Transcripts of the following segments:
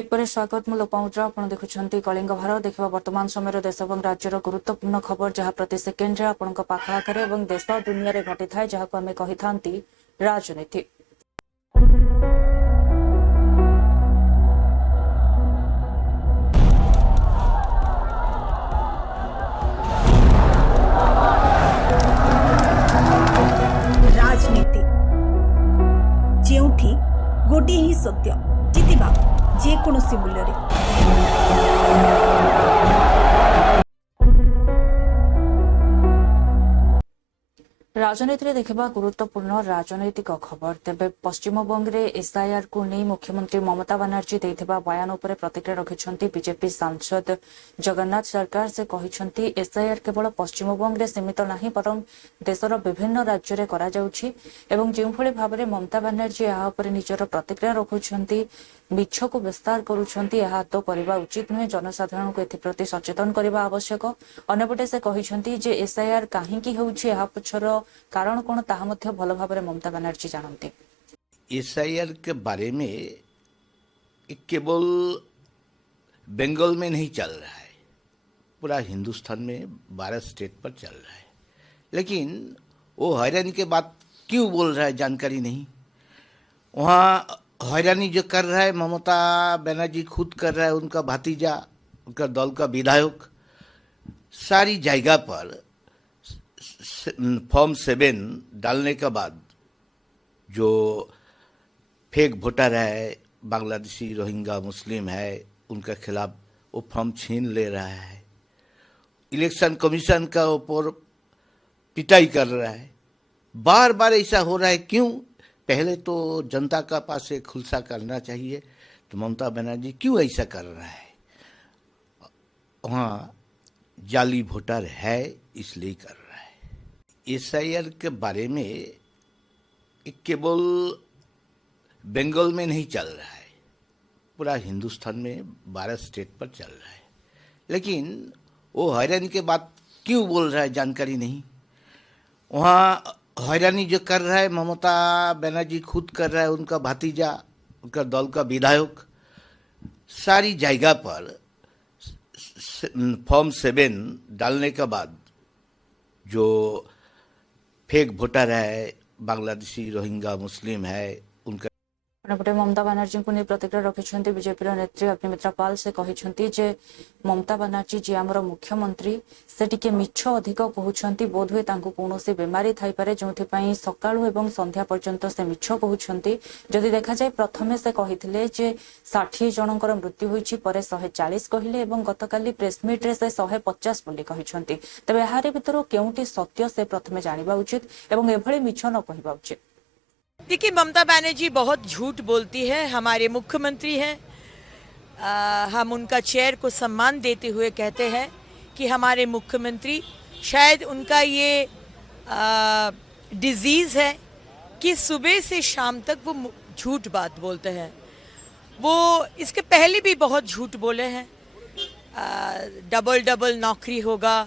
Break पर स्वागत मु लोपामुद्रा आपण देखुछंती कलिंग भारत देखिबा वर्तमान समय देश और राज्यर गुरुत्वपूर्ण खबर जहाँ प्रति सेकेंड रे आपण पाख आखरे और देश दुनिया रे घटी थाए जहाँ को आमे कहि थांती राजनीति। राजनीति जेउठी गोटे ही सत्य जितिबा जेकोसी मूल्य रे। राजनीति रे देखिबा गुरुत्वपूर्ण राजनैतिक खबर तेबे पश्चिमबंग रे एसआईआर को नहीं मुख्यमंत्री ममता बनर्जी देथिबा बयान उपरे प्रतिक्रिया रखिछंती बीजेपी सांसद जगन्नाथ सरकार से कहिछंती एसआईआर केवल पश्चिमबंग रे सीमित नाही बरं देशर विभिन्न राज्य रे करा जाउछि एवं जेउ भली भाबरे ममता बनर्जी आ उपरे निजर प्रतिक्रिया रखुछंती मिछ को विस्तार करुछंती यह तो करबा उचित नुहे जनसाधारण को एथिप्रति सचेतन करबा आवश्यक। अन्यपटे से कहिछंती जे एसआईआर काहेकि होउछि यह पछर कारण कोन ताहा मध्य भल भाबरे ममता बनर्जी जानते। एसआईआर के बारे में केवल बंगाल में नहीं चल रहा है, पूरा हिंदुस्तान में 12 स्टेट पर चल रहा है, लेकिन वो हैरानी के बात क्यों बोल रहा है जानकारी नहीं। वहाँ हैरानी जो कर रहा है ममता बनर्जी खुद कर रहा है, उनका भतीजा उनका दल का विधायक सारी जगह पर फॉर्म 7 डालने के बाद जो फेक वोटर है, बांग्लादेशी रोहिंग्या मुस्लिम है, उनका खिलाफ वो फॉर्म छीन ले रहा है, इलेक्शन कमीशन का ऊपर पिटाई कर रहा है। बार बार ऐसा हो रहा है क्यों? पहले तो जनता का पास से खुलासा करना चाहिए, तो ममता बनर्जी क्यों ऐसा कर रहा है? वहाँ जाली वोटर है इसलिए कर रहा है। एसआईआर के बारे में केवल बंगाल में नहीं चल रहा है, पूरा हिंदुस्तान में 12 स्टेट पर चल रहा है, लेकिन वो हैरानी के बात क्यों बोल रहा है जानकारी नहीं। वहाँ हैरानी जो कर रहा है ममता बनर्जी खुद कर रहा है, उनका भतीजा उनका दल का विधायक सारी जगह पर फॉर्म 7 डालने के बाद जो फेक वोटर है, बांग्लादेशी रोहिंग्या मुस्लिम है, उनका अन्यपटे ममता बनर्जी को नहीं प्रतिक्रिया रखिछंती बीजेपी नेत्री अग्निमित्रा पाल से कहिछंती जे ममता बनर्जी जी आमर मुख्यमंत्री से टिके मिछ अधिक कहउछंती, बोध हुए तांको कोनोसी बीमारी थाई पारे जोथि पई सकाळु एवं संध्या पर्यंत से मिछ कहउछंती। जदि देखा जाय प्रथमे से कहिथिले जे 60 जनकर मृत्यु होईछि, परे 140 कहिले एवं गतकाली प्रेस मीट रे से 150 बोली कहिछंती। तबे हारे भितरो केउटी सत्य से प्रथमे जानिबा उचित एवं एभली मिछ न कहिबा उचित। देखिए, ममता बनर्जी बहुत झूठ बोलती है, हमारे मुख्यमंत्री हैं। हम उनका चेयर को सम्मान देते हुए कहते हैं कि हमारे मुख्यमंत्री, शायद उनका ये डिजीज़ है कि सुबह से शाम तक वो झूठ बात बोलते हैं। वो इसके पहले भी बहुत झूठ बोले हैं। डबल नौकरी होगा,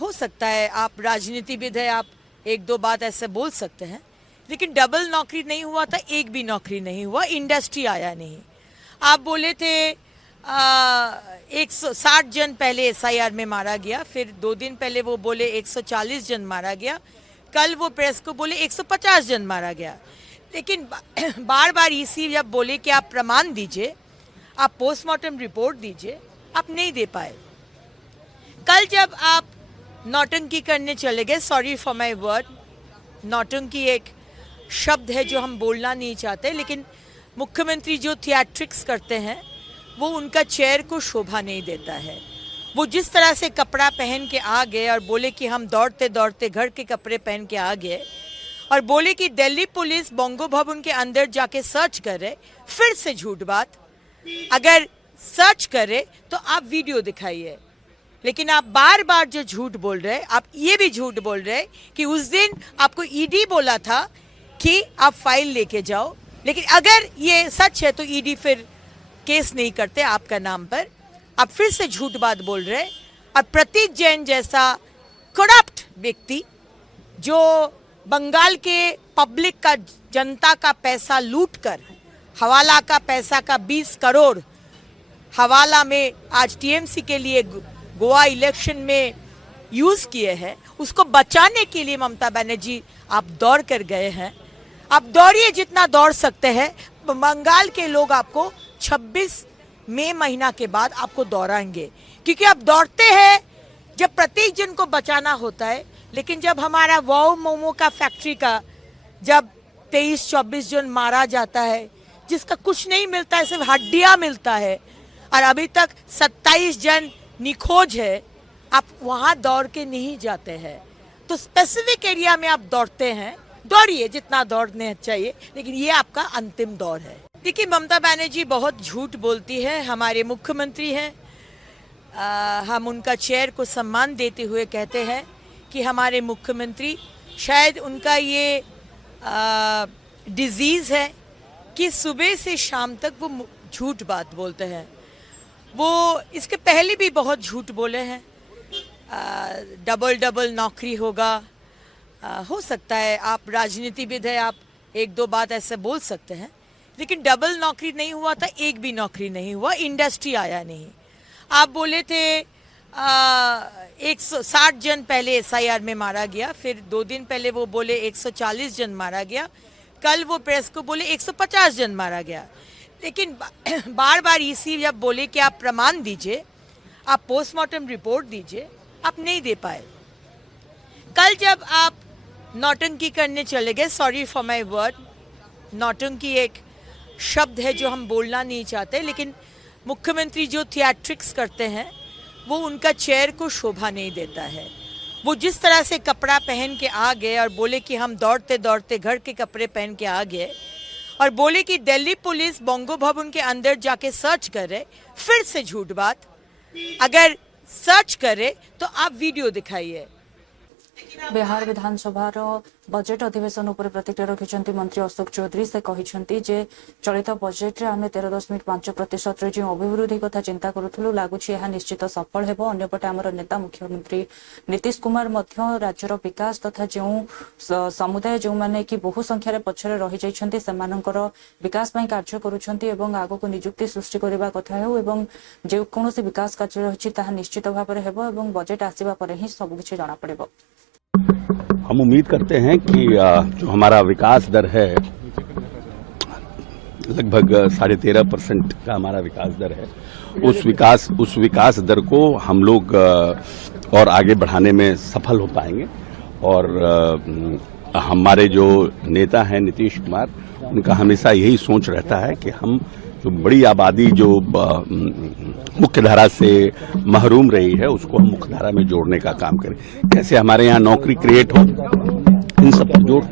हो सकता है आप राजनीतिविद है, आप एक दो बात ऐसे बोल सकते हैं, लेकिन डबल नौकरी नहीं हुआ था, एक भी नौकरी नहीं हुआ, इंडस्ट्री आया नहीं। आप बोले थे 160 जन पहले एसआईआर में मारा गया, फिर 2 दिन पहले वो बोले 140 जन मारा गया, कल वो प्रेस को बोले 150 जन मारा गया। लेकिन बार बार इसी जब बोले कि आप प्रमाण दीजिए, आप पोस्टमार्टम रिपोर्ट दीजिए, आप नहीं दे पाए। कल जब आप नौटंकी करने चले गए, सॉरी फॉर माई वर्ड, नौटंकी एक शब्द है जो हम बोलना नहीं चाहते, लेकिन मुख्यमंत्री जो थिएट्रिक्स करते हैं वो उनका चेयर को शोभा नहीं देता है। वो जिस तरह से कपड़ा पहन के आ गए और बोले कि हम दौड़ते दौड़ते घर के कपड़े पहन के आ गए और बोले कि दिल्ली पुलिस बोंगो भवन के अंदर जाके सर्च करे, फिर से झूठ बात। अगर सर्च करे तो आप वीडियो दिखाइए, लेकिन आप बार बार जो झूठ बोल रहे, आप ये भी झूठ बोल रहे कि उस दिन आपको ईडी बोला था कि आप फाइल लेके जाओ, लेकिन अगर ये सच है तो ईडी फिर केस नहीं करते आपका नाम पर। आप फिर से झूठ बात बोल रहे। और प्रतीक जैन जैसा करप्ट व्यक्ति जो बंगाल के पब्लिक का, जनता का पैसा लूटकर हवाला का पैसा का 20 करोड़ हवाला में आज टीएमसी के लिए गोवा इलेक्शन में यूज किए हैं, उसको बचाने के लिए ममता बनर्जी आप दौड़ कर गए हैं। आप दौड़िए जितना दौड़ सकते हैं। बंगाल के लोग आपको 26 मई महीना के बाद आपको दौड़ाएंगे, क्योंकि आप दौड़ते हैं जब प्रत्येक जन को बचाना होता है। लेकिन जब हमारा वाओ मोमो का फैक्ट्री का जब 23-24 जन मारा जाता है, जिसका कुछ नहीं मिलता है, सिर्फ हड्डियां मिलता है, और अभी तक 27 जन निखोज है, आप वहां दौड़ के नहीं जाते हैं। तो स्पेसिफिक एरिया में आप दौड़ते हैं। दौड़िए जितना दौड़ने चाहिए, लेकिन ये आपका अंतिम दौर है। देखिए, ममता बनर्जी बहुत झूठ बोलती है। हमारे मुख्यमंत्री हैं, हम उनका चेयर को सम्मान देते हुए कहते हैं कि हमारे मुख्यमंत्री, शायद उनका ये डिजीज है कि सुबह से शाम तक वो झूठ बात बोलते हैं। वो इसके पहले भी बहुत झूठ बोले हैं। डबल नौकरी होगा, हो सकता है आप राजनीतिविद है, आप एक दो बात ऐसे बोल सकते हैं, लेकिन डबल नौकरी नहीं हुआ था, एक भी नौकरी नहीं हुआ, इंडस्ट्री आया नहीं। आप बोले थे 160 जन पहले SIR में मारा गया, फिर 2 दिन पहले वो बोले 140 जन मारा गया, कल वो प्रेस को बोले 150 जन मारा गया। लेकिन बार बार EC जब बोले कि आप प्रमाण दीजिए, आप पोस्टमार्टम रिपोर्ट दीजिए, आप नहीं दे पाए। कल जब आप नौटंकी करने चले गए, सॉरी फॉर माय वर्ड, नौटंकी एक शब्द है जो हम बोलना नहीं चाहते, लेकिन मुख्यमंत्री जो थिएट्रिक्स करते हैं वो उनका चेयर को शोभा नहीं देता है। वो जिस तरह से कपड़ा पहन के आ गए और बोले कि हम दौड़ते दौड़ते घर के कपड़े पहन के आ गए, और बोले कि दिल्ली पुलिस बोंगो भवन के अंदर जाके सर्च करे, फिर से झूठ बात। अगर सर्च करे तो आप वीडियो दिखाइए। बिहार विधानसभा बजेट अधिवेशन उपर प्रतिक्रिया रखिंट मंत्री अशोक चौधरी। से कहते जे चलित बजेट रे आम 13.5% रे जो अभिवृद्धि कथा चिंता करूँ, लगुच निश्चित सफल हेब। अंपटे आमर नेता मुख्यमंत्री नीतीश कुमार राज्यर विकास तथा जो समुदाय जो मैंने कि बहु संख्यार पछरे रही जाइछन्ति सेमानकर विकास पई कार्य करूछन्ति एवं आगको नियुक्ति सृष्टि करबा कथा हेउ एवं जे कोनोसी विकास कार्य रही ताहा निश्चित भाव में हेब एवं बजेट आसीबा परे ही सब किछि जाना पड़िबो। हम उम्मीद करते हैं कि जो हमारा विकास दर है, लगभग 13.5% का हमारा विकास दर है, उस विकास दर को हम लोग और आगे बढ़ाने में सफल हो पाएंगे। और हमारे जो नेता हैं नीतीश कुमार, उनका हमेशा यही सोच रहता है कि हम जो बड़ी आबादी जो मुख्य धारा से महरूम रही है, उसको हम मुख्य धारा में जोड़ने का काम करें। कैसे हमारे यहाँ नौकरी क्रिएट हो, इन सब पर जोर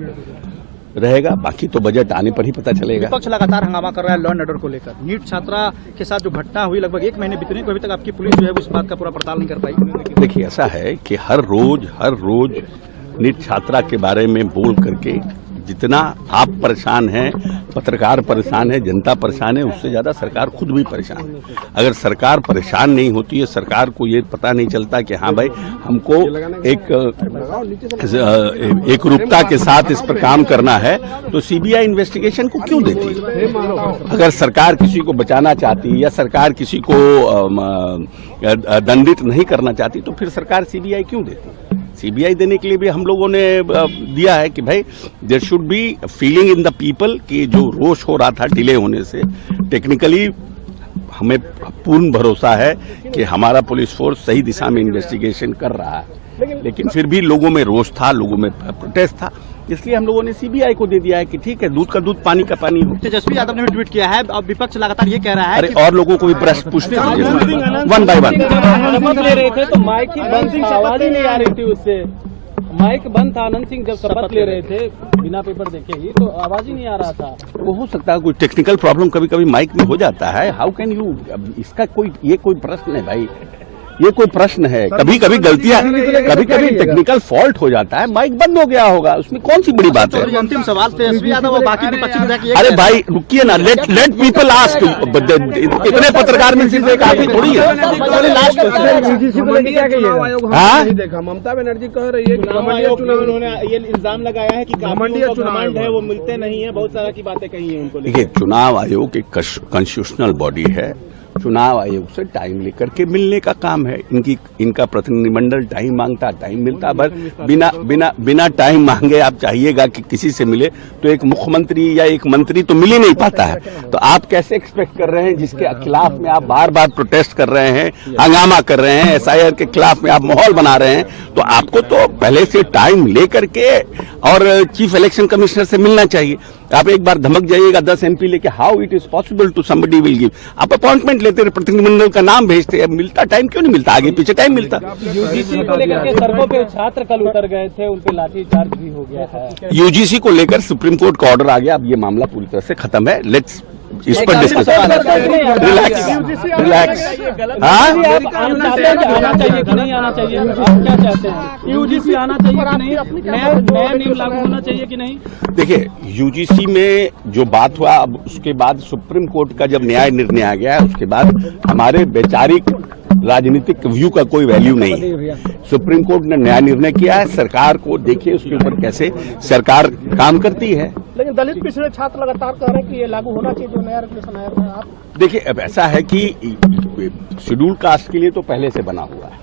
रहेगा। बाकी तो बजट आने पर ही पता चलेगा। विपक्ष लगातार हंगामा कर रहा है लॉ एंड ऑर्डर को लेकर। नीट छात्रा के साथ जो घटना हुई, लगभग 1 महीने बीतने को अभी तक आपकी पुलिस जो है उस बात का पूरा पड़ताल नहीं कर पाई। देखिए, ऐसा है कि हर रोज नीट छात्रा के बारे में बोल करके जितना आप परेशान हैं, पत्रकार परेशान है, जनता परेशान है, उससे ज्यादा सरकार खुद भी परेशान है। अगर सरकार परेशान नहीं होती है, सरकार को ये पता नहीं चलता कि हाँ भाई, हमको एक रूपता के साथ इस पर काम करना है, तो CBI इन्वेस्टिगेशन को क्यों देती है? अगर सरकार किसी को बचाना चाहती या सरकार किसी को दंडित नहीं करना चाहती, तो फिर सरकार CBI क्यों देती? CBI देने के लिए भी हम लोगों ने दिया है कि भाई there should be feeling in the people कि जो रोष हो रहा था डिले होने से, टेक्निकली हमें पूर्ण भरोसा है कि हमारा पुलिस फोर्स सही दिशा में इन्वेस्टिगेशन कर रहा है। लेकिन फिर भी लोगों में रोष था, लोगों में प्रोटेस्ट था, इसलिए हम लोगों ने CBI को दे दिया है कि ठीक है, दूध का दूध पानी का पानी हो। तेजस्वी यादव ने भी ट्वीट किया है, अब विपक्ष लगातार ये कह रहा है। अरे और लोगों को भी प्रश्न पूछने दीजिए, वन बाय वन। शपथ ले रहे थे तो माइक ही बंद थी, आवाज ही नहीं आ रही थी उससे। माइक बंद था, आनंद सिंह जब शपथ ले रहे थे बिना पेपर देखे ही, तो आवाज ही नहीं आ रहा था। वो हो सकता है कोई टेक्निकल प्रॉब्लम कभी कभी माइक में हो जाता है। हाउ कैन यू, इसका कोई ये कोई प्रश्न है भाई? ये कोई प्रश्न है? कभी कभी गलतियां, कभी कभी टेक्निकल फॉल्ट हो जाता है, माइक बंद हो गया होगा, उसमें कौन सी बड़ी बात है? अंतिम सवाल तेजस्वी यादव और बाकी विपक्षी विधायक अरे भाई रुकिए ना, लेट पीपल आस्क। इतने पत्रकार में सिर्फ एक आदमी थोड़ी है। हाँ, देखा ममता बनर्जी कह रही है कि उन्होंने ये इल्जाम लगाया है कि घमंड है, वो मिलते नहीं है, बहुत सारा की बातें कही है उनको। देखिए, चुनाव आयोग एक कॉन्स्टिट्यूशनल बॉडी है, चुनाव आयोग से टाइम लेकर के मिलने का काम है। इनका प्रतिनिधिमंडल टाइम मांगता, टाइम मिलता, बस बिना टाइम मांगे आप चाहिएगा कि किसी से मिले तो एक मुख्यमंत्री या एक मंत्री तो मिल ही नहीं पाता है। तो आप कैसे एक्सपेक्ट कर रहे हैं, जिसके खिलाफ में आप बार बार प्रोटेस्ट कर रहे हैं, हंगामा कर रहे हैं, SIR के खिलाफ में आप माहौल बना रहे हैं, तो आपको तो पहले से टाइम लेकर के और चीफ इलेक्शन कमिश्नर से मिलना चाहिए। आप एक बार धमक जाइएगा 10 MP लेके, how it is possible to somebody will give. आप अपॉइंटमेंट लेते रहे, प्रतिनिधिमंडल का नाम भेजते, अब मिलता टाइम क्यों नहीं मिलता? आगे पीछे टाइम मिलता। यूजीसी को लेकर के सड़कों पे छात्र कल उतर गए थे, उन पे लाठीचार्ज भी हो गया है। यूजीसी को लेकर सुप्रीम कोर्ट का ऑर्डर आ गया, अब ये मामला पूरी तरह से खत्म है। लेट्स इस पर डिस्कस, रिलैक्स। हाँ, आना चाहिए कि नहीं आना चाहिए, आप क्या चाहते हैं? यूजीसी आना चाहिए कि नहीं, नया नियम लागू होना चाहिए कि नहीं? देखिए, यूजीसी में जो बात हुआ, अब उसके बाद सुप्रीम कोर्ट का जब न्याय निर्णय आ गया, उसके बाद हमारे वैचारिक राजनीतिक व्यू का कोई वैल्यू नहीं है। सुप्रीम कोर्ट ने न्याय निर्णय किया है, सरकार को देखिए उसके ऊपर कैसे सरकार काम करती है। लेकिन दलित पिछड़े छात्र लगातार कह रहे हैं कि ये लागू होना चाहिए जो नया रेगुलेशन आया है। आप देखिए, अब ऐसा है कि शेड्यूल कास्ट के लिए तो पहले से बना हुआ है,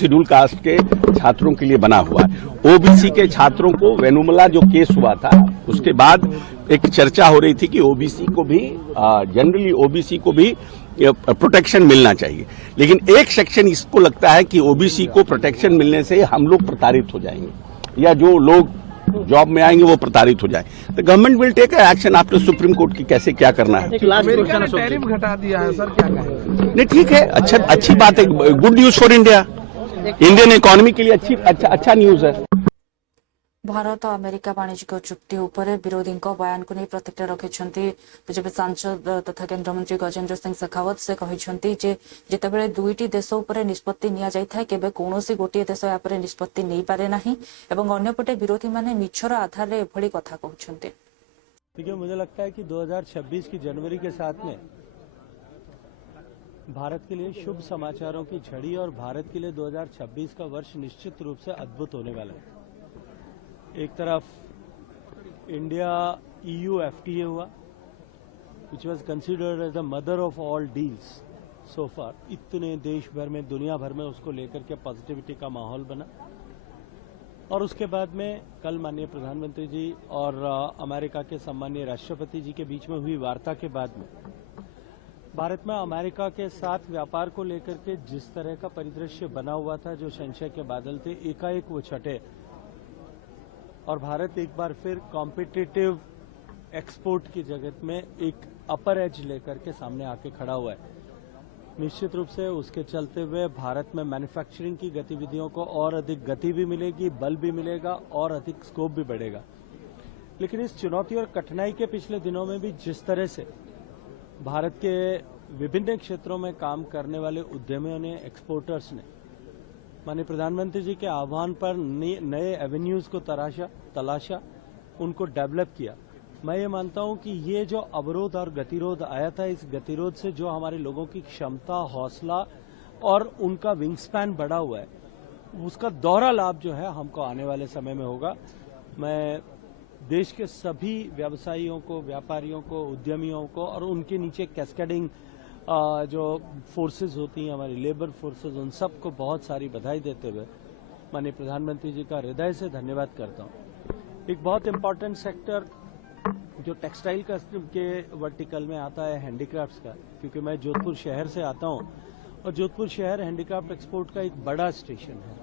शेड्यूल कास्ट के छात्रों के लिए बना हुआ है। ओबीसी के छात्रों को वेनुमला जो केस हुआ था, उसके बाद एक चर्चा हो रही थी कि ओबीसी को भी जनरली ओबीसी को भी प्रोटेक्शन मिलना चाहिए, लेकिन एक सेक्शन इसको लगता है कि ओबीसी को प्रोटेक्शन मिलने से हम लोग प्रताड़ित हो जाएंगे या जो लोग जॉब में आएंगे वो प्रताड़ित हो जाए। तो government will take action after supreme court की कैसे क्या करना है। टैरिफ घटा दिया है सर, क्या कहें? नहीं, ठीक है, अच्छी बात है, good news for India, Indian economy के लिए अच्छा न्यूज है। भारत और अमेरिका वाणिज्यिक चुक्ति उपरे विरोधी बयान को नहीं प्रतिक्रिया रखिछंती बीजेपी सांसद तथा केंद्रमंत्री गजेंद्र सिंह शेखावत। से कहिछंती जे जेतेबेले दुईटी देश उपरे निष्पत्ति निया जाय थाए केबे कोनोसी गोटिए देश या परे निष्पत्ति नै पारे नाही एवं अन्यपटे विरोधी माने मिछर आधार रे एभली कथा कहउछंती। देखिए, मुझे लगता है कि 2026 की जनवरी के साथ में भारत के लिए शुभ समाचारों की झड़ी और भारत के लिए 2026 का वर्ष निश्चित रूप से अद्भुत होने वाला है। एक तरफ इंडिया EU FTA हुआ, which was considered as the mother of all deals so far. इतने देश भर में, दुनिया भर में उसको लेकर के पॉजिटिविटी का माहौल बना। और उसके बाद में कल माननीय प्रधानमंत्री जी और अमेरिका के सम्माननीय राष्ट्रपति जी के बीच में हुई वार्ता के बाद में भारत में अमेरिका के साथ व्यापार को लेकर के जिस तरह का परिदृश्य बना हुआ था, जो संशय के बादल थे, एकाएक वो छटे और भारत एक बार फिर कॉम्पिटिटिव एक्सपोर्ट की जगत में एक अपर एज लेकर के सामने आके खड़ा हुआ है। निश्चित रूप से उसके चलते हुए भारत में मैन्युफैक्चरिंग की गतिविधियों को और अधिक गति भी मिलेगी, बल भी मिलेगा और अधिक स्कोप भी बढ़ेगा। लेकिन इस चुनौती और कठिनाई के पिछले दिनों में भी जिस तरह से भारत के विभिन्न क्षेत्रों में काम करने वाले उद्यमियों ने, एक्सपोर्टर्स ने माननीय प्रधानमंत्री जी के आह्वान पर नए एवेन्यूज को तलाशा, उनको डेवलप किया। मैं ये मानता हूं कि ये जो अवरोध और गतिरोध आया था, इस गतिरोध से जो हमारे लोगों की क्षमता, हौसला और उनका विंग स्पैन बढ़ा हुआ है, उसका दोहरा लाभ जो है हमको आने वाले समय में होगा। मैं देश के सभी व्यवसायियों को, व्यापारियों को, उद्यमियों को और उनके नीचे कैस्केडिंग जो फोर्सेस होती हैं, हमारी लेबर फोर्सेस, उन सबको बहुत सारी बधाई देते हुए माननीय प्रधानमंत्री जी का हृदय से धन्यवाद करता हूं। एक बहुत इंपॉर्टेंट सेक्टर जो टेक्सटाइल के वर्टिकल में आता है, हैंडीक्राफ्ट्स का, क्योंकि मैं जोधपुर शहर से आता हूं और जोधपुर शहर हैंडीक्राफ्ट एक्सपोर्ट का एक बड़ा स्टेशन है।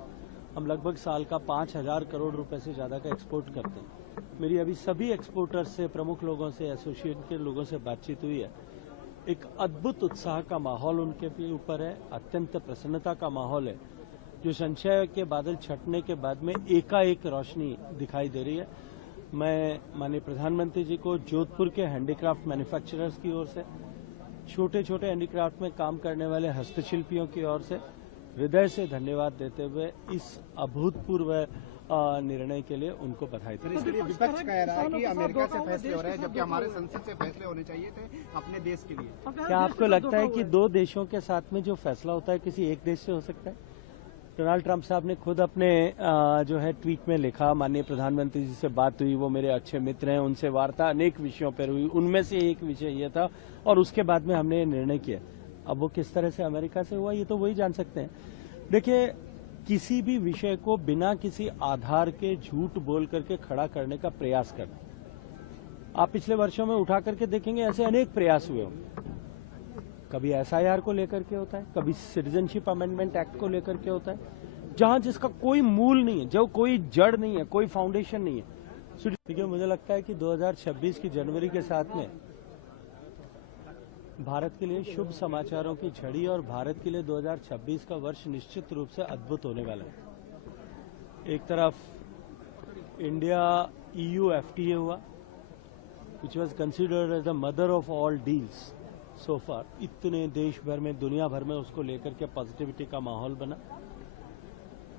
हम लगभग साल का 5,000 करोड़ रुपए से ज्यादा का एक्सपोर्ट करते हैं। मेरी अभी सभी एक्सपोर्टर्स से, प्रमुख लोगों से, एसोसिएशन के लोगों से बातचीत हुई है। एक अद्भुत उत्साह का माहौल उनके ऊपर है, अत्यंत प्रसन्नता का माहौल है, जो संशय के बादल छटने के बाद में एकाएक रोशनी दिखाई दे रही है। मैं माननीय प्रधानमंत्री जी को जोधपुर के हैंडीक्राफ्ट मैन्युफैक्चरर्स की ओर से, छोटे छोटे हैंडीक्राफ्ट में काम करने वाले हस्तशिल्पियों की ओर से हृदय से धन्यवाद देते हुए इस अभूतपूर्व निर्णय के लिए उनको बधाई देते हैं। इसलिए विपक्ष कह रहा है कि अमेरिका से फैसले हो रहे हैं जबकि हमारे संसद से फैसले होने चाहिए थे अपने देश के लिए। क्या आपको लगता है कि दो देशों के साथ में जो फैसला होता है किसी एक देश से हो सकता है? डोनाल्ड ट्रंप साहब ने खुद अपने जो है ट्वीट में लिखा, माननीय प्रधानमंत्री जी से बात हुई, वो मेरे अच्छे मित्र हैं, उनसे वार्ता अनेक विषयों पर हुई, उनमें से एक विषय ये था और उसके बाद में हमने ये निर्णय किया। अब वो किस तरह से अमेरिका से हुआ ये तो वही जान सकते हैं। देखिए, किसी भी विषय को बिना किसी आधार के झूठ बोल करके खड़ा करने का प्रयास करना, आप पिछले वर्षों में उठा करके देखेंगे ऐसे अनेक प्रयास हुए होंगे। कभी एसआईआर को लेकर के होता है, कभी सिटीजनशिप अमेंडमेंट एक्ट को लेकर के होता है, जहां जिसका कोई मूल नहीं है, जो कोई जड़ नहीं है, कोई फाउंडेशन नहीं है। देखिए, मुझे लगता है कि 2026 की जनवरी के साथ में भारत के लिए शुभ समाचारों की झड़ी और भारत के लिए 2026 का वर्ष निश्चित रूप से अद्भुत होने वाला है। एक तरफ इंडिया EU FTA हुआ, which was considered as the mother of all deals so far. इतने देश भर में, दुनिया भर में उसको लेकर के पॉजिटिविटी का माहौल बना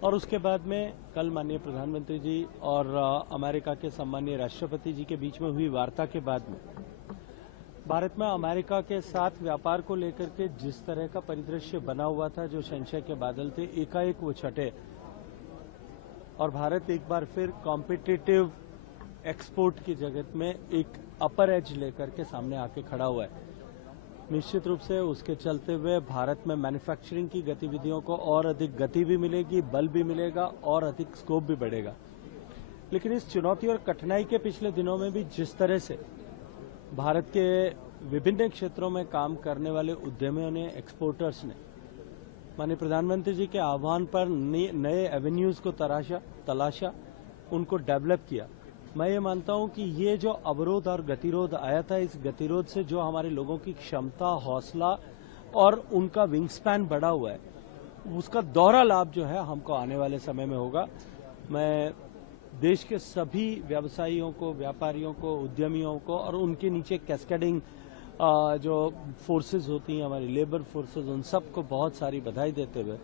और उसके बाद में कल माननीय प्रधानमंत्री जी और अमेरिका के सम्मानीय राष्ट्रपति जी के बीच में हुई वार्ता के बाद में भारत में अमेरिका के साथ व्यापार को लेकर के जिस तरह का परिदृश्य बना हुआ था, जो संशय के बादल थे, एकाएक वो छटे और भारत एक बार फिर कॉम्पिटिटिव एक्सपोर्ट की जगत में एक अपर एज लेकर के सामने आके खड़ा हुआ है। निश्चित रूप से उसके चलते हुए भारत में मैन्युफैक्चरिंग की गतिविधियों को और अधिक गति भी मिलेगी, बल भी मिलेगा और अधिक स्कोप भी बढ़ेगा। लेकिन इस चुनौती और कठिनाई के पिछले दिनों में भी जिस तरह से भारत के विभिन्न क्षेत्रों में काम करने वाले उद्यमियों ने, एक्सपोर्टर्स ने माननीय प्रधानमंत्री जी के आह्वान पर नए एवेन्यूज को तलाशा, उनको डेवलप किया। मैं ये मानता हूं कि ये जो अवरोध और गतिरोध आया था, इस गतिरोध से जो हमारे लोगों की क्षमता, हौसला और उनका विंग स्पैन बढ़ा हुआ है, उसका दोहरा लाभ जो है हमको आने वाले समय में होगा। मैं देश के सभी व्यवसायियों को, व्यापारियों को, उद्यमियों को और उनके नीचे कैस्केडिंग जो फोर्सेस होती हैं, हमारी लेबर फोर्सेस, उन सबको बहुत सारी बधाई देते हुए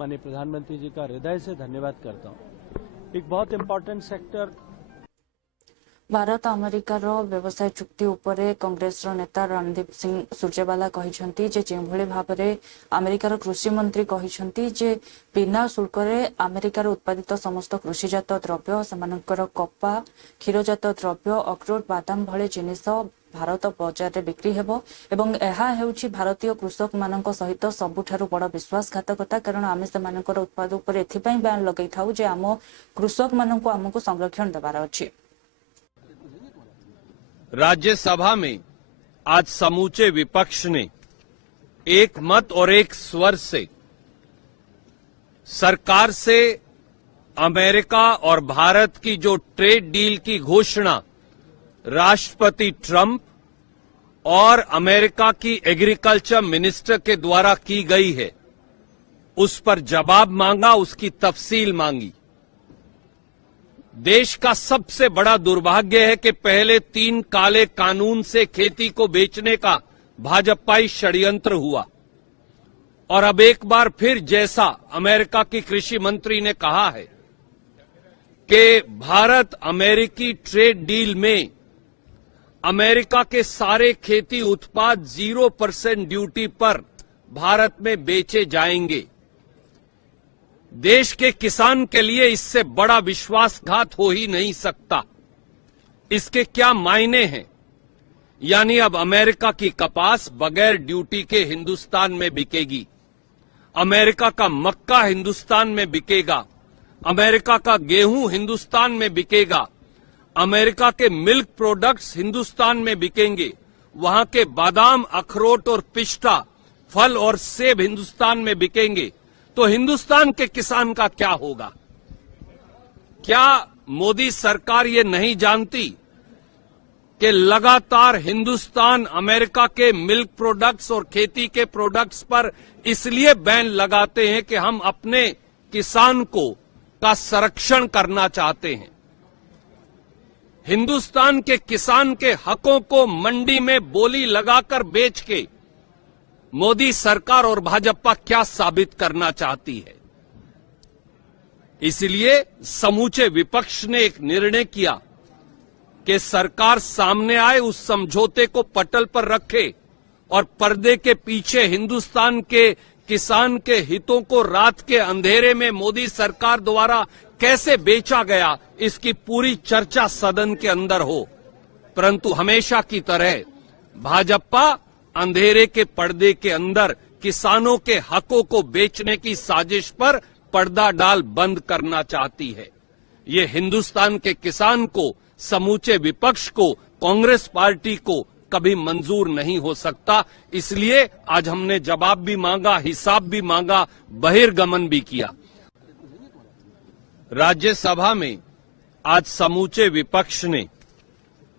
माननीय प्रधानमंत्री जी का हृदय से धन्यवाद करता हूं। एक बहुत इंपॉर्टेंट सेक्टर भारत अमेरिकार व्यवसाय चुक्ति उपरे कांग्रेस नेता रणदीप सिंह सुरजेवाला कहिसंती जे जेभଳି भाबरे अमेरिकार कृषि मंत्री कहिसंती जे बिना शुल्क रे अमेरिकार उत्पादित समस्त कृषिजात द्रव्य, सेमानकर कपा, क्षीरजात द्रव्य, अखरोट, बादाम भଳି जिनिस भारत बजार रे बिक्री हेबो एवं एहा हेउछि भारतीय कृषक मानक सहित सबुठारु बड़ विश्वासघातकता। कारण आमे सेमानकर उत्पाद उपर एथिपई बैन लगै थाउ जे आम कृषक मानक आमको संरक्षण देबार अछि। राज्यसभा में आज समूचे विपक्ष ने एक मत और एक स्वर से सरकार से अमेरिका और भारत की जो ट्रेड डील की घोषणा राष्ट्रपति ट्रंप और अमेरिका की एग्रीकल्चर मिनिस्टर के द्वारा की गई है, उस पर जवाब मांगा, उसकी तफसील मांगी। देश का सबसे बड़ा दुर्भाग्य है कि पहले 3 काले कानून से खेती को बेचने का भाजपाई षड्यंत्र हुआ और अब एक बार फिर, जैसा अमेरिका की कृषि मंत्री ने कहा है कि भारत अमेरिकी ट्रेड डील में अमेरिका के सारे खेती उत्पाद 0% ड्यूटी पर भारत में बेचे जाएंगे। देश के किसान के लिए इससे बड़ा विश्वासघात हो ही नहीं सकता। इसके क्या मायने हैं? यानी अब अमेरिका की कपास बगैर ड्यूटी के हिंदुस्तान में बिकेगी, अमेरिका का मक्का हिंदुस्तान में बिकेगा, अमेरिका का गेहूं हिंदुस्तान में बिकेगा, अमेरिका के मिल्क प्रोडक्ट्स हिंदुस्तान में बिकेंगे, वहां के बादाम, अखरोट और पिस्ता, फल और सेब हिंदुस्तान में बिकेंगे। तो हिंदुस्तान के किसान का क्या होगा? क्या मोदी सरकार ये नहीं जानती कि लगातार हिंदुस्तान अमेरिका के मिल्क प्रोडक्ट्स और खेती के प्रोडक्ट्स पर इसलिए बैन लगाते हैं कि हम अपने किसान का संरक्षण करना चाहते हैं। हिंदुस्तान के किसान के हकों को मंडी में बोली लगाकर बेच के मोदी सरकार और भाजपा क्या साबित करना चाहती है। इसलिए समूचे विपक्ष ने एक निर्णय किया कि सरकार सामने आए, उस समझौते को पटल पर रखे और पर्दे के पीछे हिंदुस्तान के किसान के हितों को रात के अंधेरे में मोदी सरकार द्वारा कैसे बेचा गया, इसकी पूरी चर्चा सदन के अंदर हो। परंतु हमेशा की तरह भाजपा अंधेरे के पर्दे के अंदर किसानों के हकों को बेचने की साजिश पर पर्दा डाल बंद करना चाहती है। ये हिंदुस्तान के किसान को, समूचे विपक्ष को, कांग्रेस पार्टी को कभी मंजूर नहीं हो सकता। इसलिए आज हमने जवाब भी मांगा, हिसाब भी मांगा, बहिर्गमन भी किया। राज्यसभा में आज समूचे विपक्ष ने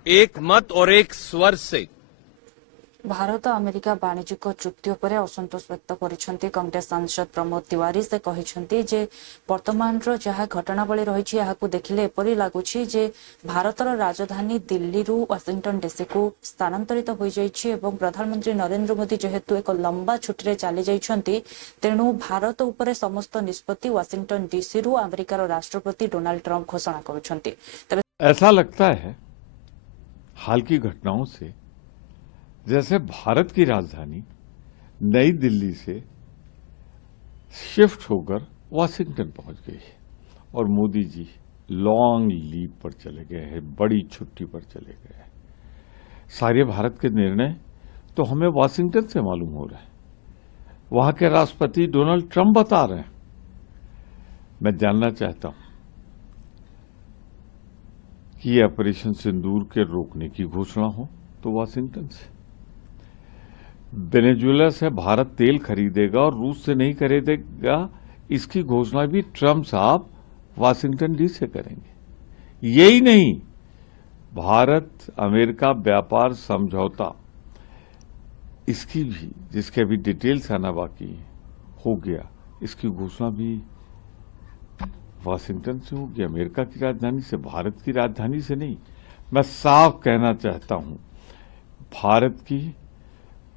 एक मत और एक स्वर से भारत अमेरिका वाणिज्यिक चुक्ति उपरे असंतोष व्यक्त करिसेंती कांग्रेस सांसद प्रमोद तिवारी। से कहिसेंती जे वर्तमान जहाँ घटनावली रही है देखिले एपरी लगुच जे भारतर राजधानी दिल्ली रु वाशिंगटन डीसी को स्थानांतरित हो जाइछि एवं प्रधानमंत्री नरेंद्र मोदी जेहेतु एक लंबा छुट्टी चली जाइछंती तेणु भारत उपरे समस्त निष्पत्ति वाशिंगटन डीसी रु अमेरिकार राष्ट्रपति डोनाल्ड ट्रंप घोषणा करुछंती। ऐसा लगता है हाल की घटनाओं से जैसे भारत की राजधानी नई दिल्ली से शिफ्ट होकर वाशिंगटन पहुंच गई है और मोदी जी लॉन्ग लीव पर चले गए हैं, बड़ी छुट्टी पर चले गए हैं। सारे भारत के निर्णय तो हमें वाशिंगटन से मालूम हो रहे हैं, वहां के राष्ट्रपति डोनाल्ड ट्रंप बता रहे हैं। मैं जानना चाहता हूं कि ये ऑपरेशन सिंदूर के रोकने की घोषणा हो तो वाशिंगटन से, वेनेजुएला से भारत तेल खरीदेगा और रूस से नहीं खरीदेगा, इसकी घोषणा भी ट्रंप साहब वाशिंगटन डीसी से करेंगे। यही नहीं, भारत अमेरिका व्यापार समझौता, इसकी भी, जिसके अभी डिटेल्स आना बाकी हो गया, इसकी घोषणा भी वाशिंगटन से होगी, अमेरिका की राजधानी से, भारत की राजधानी से नहीं। मैं साफ कहना चाहता हूं, भारत की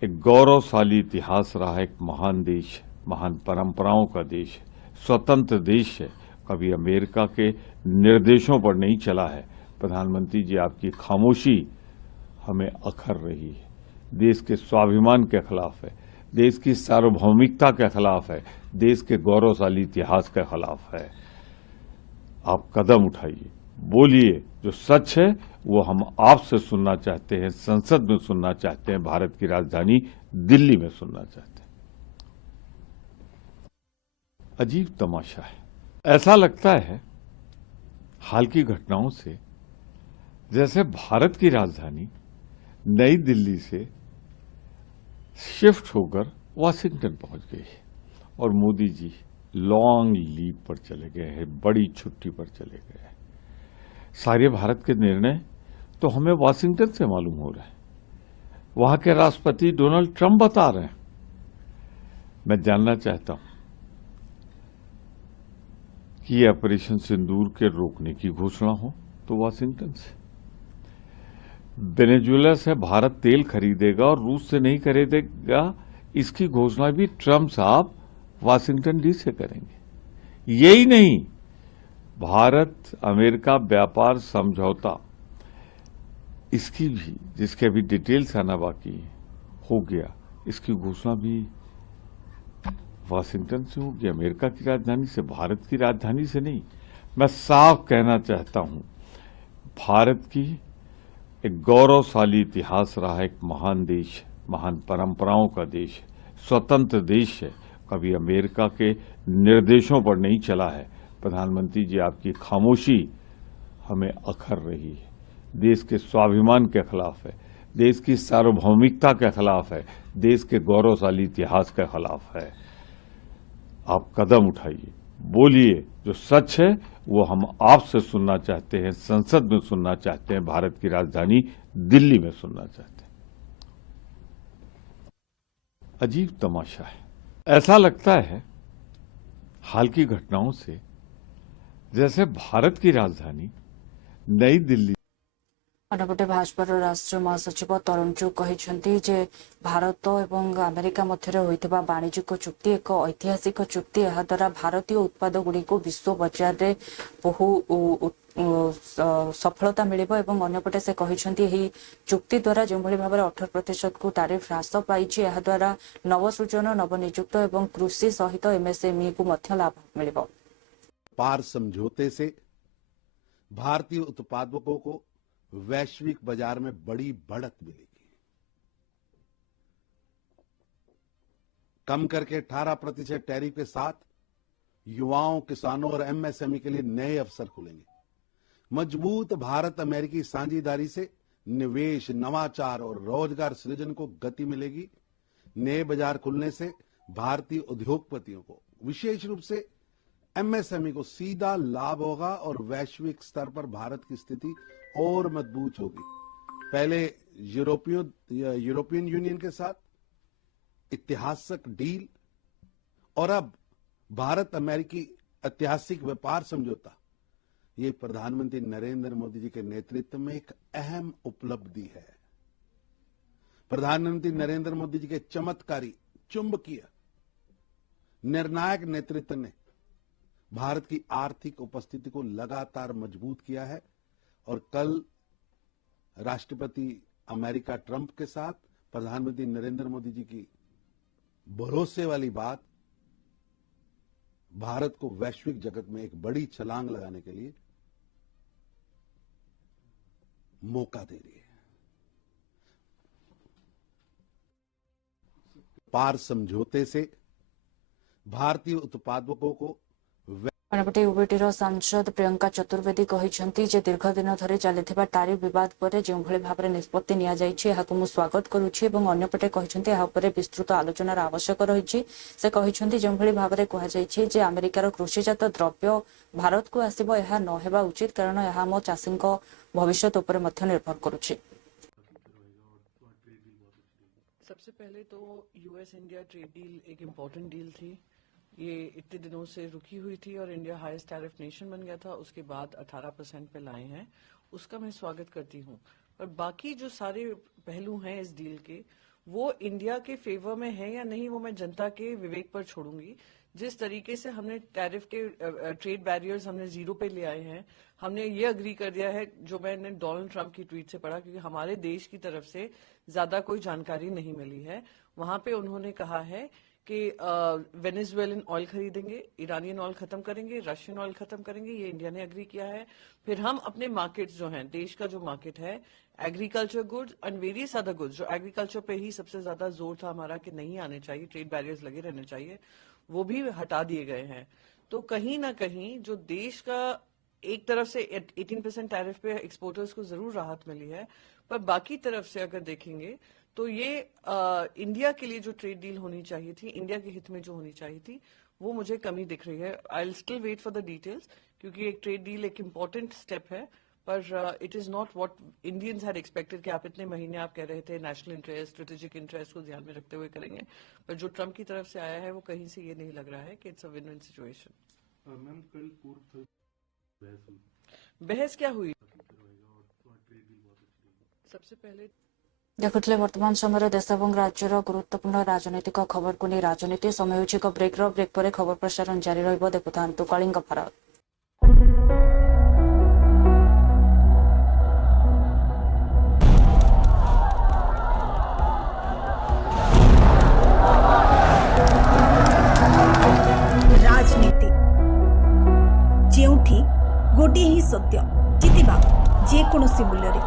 एक गौरवशाली इतिहास रहा, एक महान देश, महान परंपराओं का देश, स्वतंत्र देश है, कभी अमेरिका के निर्देशों पर नहीं चला है। प्रधानमंत्री जी, आपकी खामोशी हमें अखर रही है, देश के स्वाभिमान के खिलाफ है, देश की सार्वभौमिकता के खिलाफ है, देश के गौरवशाली इतिहास के खिलाफ है। आप कदम उठाइए, बोलिए, जो सच है वो हम आपसे सुनना चाहते हैं, संसद में सुनना चाहते हैं, भारत की राजधानी दिल्ली में सुनना चाहते हैं। अजीब तमाशा है। ऐसा लगता है हाल की घटनाओं से जैसे भारत की राजधानी नई दिल्ली से शिफ्ट होकर वाशिंगटन पहुंच गई है और मोदी जी लॉन्ग लीव पर चले गए हैं, बड़ी छुट्टी पर चले गए हैं। सारे भारत के निर्णय तो हमें वाशिंगटन से मालूम हो रहे हैं, वहां के राष्ट्रपति डोनाल्ड ट्रंप बता रहे हैं। मैं जानना चाहता हूं कि ये ऑपरेशन सिंदूर के रोकने की घोषणा हो तो वाशिंगटन से, वेनेजुएला से भारत तेल खरीदेगा और रूस से नहीं खरीदेगा, इसकी घोषणा भी ट्रंप साहब वाशिंगटन डीसी से करेंगे। यही नहीं, भारत अमेरिका व्यापार समझौता, इसकी भी, जिसके अभी डिटेल्स आना बाकी हो गया, इसकी घोषणा भी वाशिंगटन से होगी, अमेरिका की राजधानी से, भारत की राजधानी से नहीं। मैं साफ कहना चाहता हूं, भारत की एक गौरवशाली इतिहास रहा, एक महान देश, महान परंपराओं का देश, स्वतंत्र देश है, कभी अमेरिका के निर्देशों पर नहीं चला है। प्रधानमंत्री जी, आपकी खामोशी हमें अखर रही है, देश के स्वाभिमान के खिलाफ है, देश की सार्वभौमिकता के खिलाफ है, देश के गौरवशाली इतिहास के खिलाफ है। आप कदम उठाइए, बोलिए, जो सच है वो हम आपसे सुनना चाहते हैं, संसद में सुनना चाहते हैं, भारत की राजधानी दिल्ली में सुनना चाहते हैं। अजीब तमाशा है। ऐसा लगता है हाल की घटनाओं से जैसे भारत की राजधानी नई दिल्ली अन्यपटे भाजपार राष्ट्रीय महासचिव तरुण चुग कहते जे भारत और अमेरिका मध्य होता वाणिज्यिक चुक्ति एक ऐतिहासिक चुक्ति। यह द्वारा भारतीय उत्पाद गुड़ी को विश्व बजार में बहु सफलता मिल। अन्यपटे से कहते चुक्ति द्वारा जो भाव 18% को टारिफ ह्रास पाई द्वारा नवसृजन नवनियुक्त और कृषि सहित एमएसएमई को लाभ मिल। पार समझौते से भारतीय उत्पादकों को वैश्विक बाजार में बड़ी बढ़त मिलेगी। कम करके 18% टैरिफ के साथ युवाओं, किसानों और एमएसएमई के लिए नए अवसर खुलेंगे। मजबूत भारत अमेरिकी साझेदारी से निवेश, नवाचार और रोजगार सृजन को गति मिलेगी। नए बाजार खुलने से भारतीय उद्योगपतियों को, विशेष रूप से एमएसएमई को सीधा लाभ होगा और वैश्विक स्तर पर भारत की स्थिति और मजबूत होगी। पहले यूरोपियन यूनियन के साथ ऐतिहासिक डील और अब भारत अमेरिकी ऐतिहासिक व्यापार समझौता, ये प्रधानमंत्री नरेंद्र मोदी जी के नेतृत्व में एक अहम उपलब्धि है। प्रधानमंत्री नरेंद्र मोदी जी के चमत्कारी, चुंबकीय, निर्णायक नेतृत्व ने भारत की आर्थिक उपस्थिति को लगातार मजबूत किया है और कल राष्ट्रपति अमेरिका ट्रंप के साथ प्रधानमंत्री नरेंद्र मोदी जी की भरोसे वाली बात भारत को वैश्विक जगत में एक बड़ी छलांग लगाने के लिए मौका दे रही है। पार समझौते से भारतीय उत्पादकों को अन्यपटे यूबीटीर सांसद प्रियंका चतुर्वेदी कहते जे दीर्घ दिन धरी चलता टारिफ बद पर जो भाव में निष्पत्ति नि स्वागत करुच्ची। अन्यपटे कहते विस्तृत आलोचनार आवश्यक रही। से कहते जो भाव में कहुई अमेरिकार कृषिजात द्रव्य भारत को आसब यह नहेबा उचित, कारण यह आम चाषी भविष्य उपर निर्भर करुच्ची। सबसे पहले तो यूएस इंडिया ट्रेड डील एक इम्पोर्टेंट डील थी। ये इतने दिनों से रुकी हुई थी और इंडिया हाईएस्ट टैरिफ नेशन बन गया था। उसके बाद 18% पे लाए हैं, उसका मैं स्वागत करती हूँ। पर बाकी जो सारे पहलू हैं इस डील के, वो इंडिया के फेवर में है या नहीं, वो मैं जनता के विवेक पर छोड़ूंगी। जिस तरीके से हमने टैरिफ के ट्रेड बैरियर्स हमने 0 पे ले आए हैं, हमने ये अग्री कर दिया है, जो मैंने डोनाल्ड ट्रंप की ट्वीट से पढ़ा, क्योंकि हमारे देश की तरफ से ज्यादा कोई जानकारी नहीं मिली है। वहां पे उन्होंने कहा है कि वेनेजुएलन ऑयल खरीदेंगे, ईरानियन ऑयल खत्म करेंगे, रशियन ऑयल खत्म करेंगे, ये इंडिया ने एग्री किया है। फिर हम अपने मार्केट्स जो हैं, देश का जो मार्केट है, agriculture goods and various other goods, जो एग्रीकल्चर पे ही सबसे ज्यादा जोर था हमारा कि नहीं आने चाहिए, ट्रेड बैरियर्स लगे रहने चाहिए, वो भी हटा दिए गए हैं। तो कहीं ना कहीं जो देश का एक तरफ से 18% टैरिफ पे एक्सपोर्टर्स को जरूर राहत मिली है, पर बाकी तरफ से अगर देखेंगे तो ये इंडिया के लिए जो ट्रेड डील होनी चाहिए थी, इंडिया के हित में जो होनी चाहिए थी, वो मुझे कमी दिख रही है। I will still wait for the details, क्योंकि एक ट्रेड डील एक इम्पॉर्टेंट स्टेप है, पर it is not what Indians had expected कि आप इतने महीने आप कह रहे थे नेशनल इंटरेस्ट, स्ट्रेटेजिक इंटरेस्ट को ध्यान में रखते हुए करेंगे, पर जो ट्रंप की तरफ से आया है वो कहीं से ये नहीं लग रहा है कि it's a win win situation. Ma'am कल पूर्व बहस क्या हुई? सबसे पहले देखुले वर्तमान समय देश और राज्यर गुरुत्वपूर्ण राजनैतिक खबर को नहीं राजनीति समय होछि एक ब्रेक पर खबर प्रसारण जारी रहिबो। देखुथांतु कलिंग भारत। राजनीति जेउठी गोटे ही सत्य जितिबा जे कोनोसी मूल्य रे।